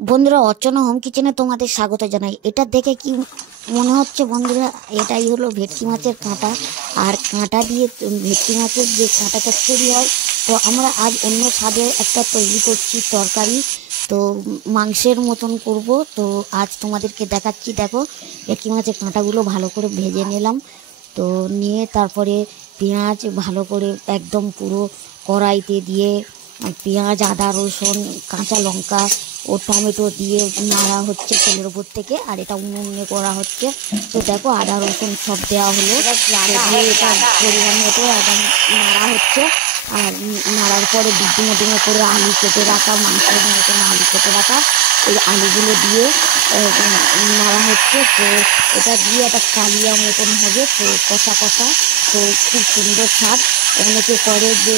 বন্ধুরা, অর্চনা হোম কিচেনে তোমাদের স্বাগত জানাই। এটা দেখে কি মনে হচ্ছে বন্ধুরা? এটাই হলো ভেটকি মাছের কাঁটা। আর কাঁটা দিয়ে ভেটকি মাছের যে কাঁটা চচ্চড়ি হয়, তো আমরা আজ অন্য স্বাদের একটা তৈরি করছি তরকারি। তো মাংসের মতন করব। তো আজ তোমাদেরকে দেখাচ্ছি। দেখো, ভেটকি মাছের কাঁটাগুলো ভালো করে ভেজে নিলাম। তো নিয়ে তারপরে পেঁয়াজ ভালো করে একদম পুরো কড়াইতে দিয়ে পেঁয়াজ, আদা, রসুন, কাঁচা লঙ্কা ও টমেটো দিয়ে নাড়া হচ্ছে তেলের উপর থেকে। আর এটা উনুনে করা হচ্ছে। তো দেখো, আদা রসুন সব দেওয়া হলো, দিয়ে এটা পরিমাণ মতো একদম নাড়া হচ্ছে। আর নাড়ার পরে ডিমে ডিমে করে আলু কেটে রাখা, মাংসের মতন আলু কেটে রাখা, এই আলুগুলো দিয়ে নাড়া হচ্ছে। তো এটা দিয়ে একটা কালিয়া মতন হবে, তো কষা কষা। তো খুব সুন্দর স্বাদ। অনেকে করে যে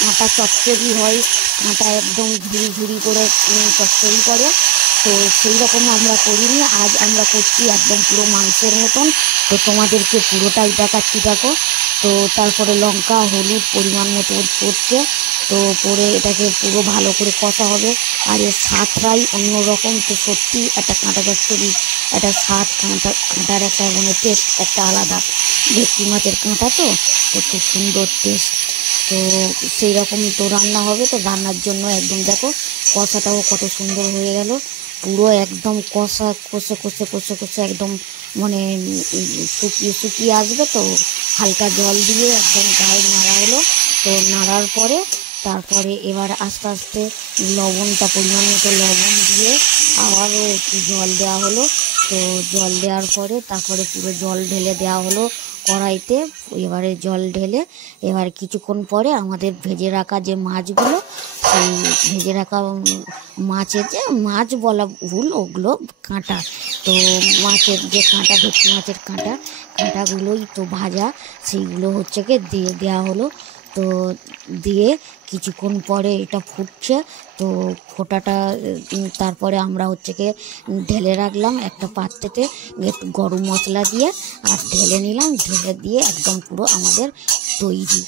কাঁটা চচ্চড়ি হয়, কাঁটা একদম ঝুড়ি ঝুড়ি করে চচ্চড়ি করে। তো সেই রকম আমরা করিনি, আজ আমরা করছি একদম পুরো মাংসের মতন। তো তোমাদেরকে পুরোটাই দেখাচ্ছি। দেখো, তো তারপরে লঙ্কা হলুদ পরিমাণ মতো পড়ছে। তো পরে এটাকে পুরো ভালো করে কষা হবে। আর এর স্বাদটাই অন্যরকম। তো সত্যি একটা কাঁটা চচ্চড়ি, একটা স্বাদ, কাঁটার একটা মানে টেস্ট একটা আলাদা। ভেটকি মাছের কাঁটা তো তো খুব সুন্দর টেস্ট। তো সেই রকম তো রান্না হবে। তো রান্নার জন্য একদম দেখো কষাটাও কত সুন্দর হয়ে গেল। পুরো একদম কষা কষে কষে কষে কষে একদম মানে শুকিয়ে শুকিয়ে আসবে। তো হালকা জল দিয়ে একদম গায়ে নাড়া হলো। তো নাড়ার পরে তারপরে এবার আস্তে আস্তে লবণটা পরিমাণ মতো লবণ দিয়ে আবারও একটু জল দেওয়া হলো। তো জল দেওয়ার পরে তারপরে পুরো জল ঢেলে দেওয়া হলো কড়াইতে। এবারে জল ঢেলে এবার কিছুক্ষণ পরে আমাদের ভেজে রাখা যে মাছগুলো, সেই ভেজে রাখা মাছের যে মাছ বলা ভুল, ওগুলো কাঁটা। তো মাছের যে কাঁটা, ভেটকি মাছের কাঁটাগুলোই তো ভাজা, সেইগুলো হচ্ছে কি দিয়ে দেওয়া হলো। তো দিয়ে কিছুক্ষণ পরে এটা ফুটছে। তো ফোটাটা তারপরে আমরা হচ্ছে কি ঢেলে রাখলাম একটা পাত্রেতে, একটু গরম মশলা দিয়ে আর ঢেলে নিলাম। ঢেলে দিয়ে একদম পুরো আমাদের তৈরি।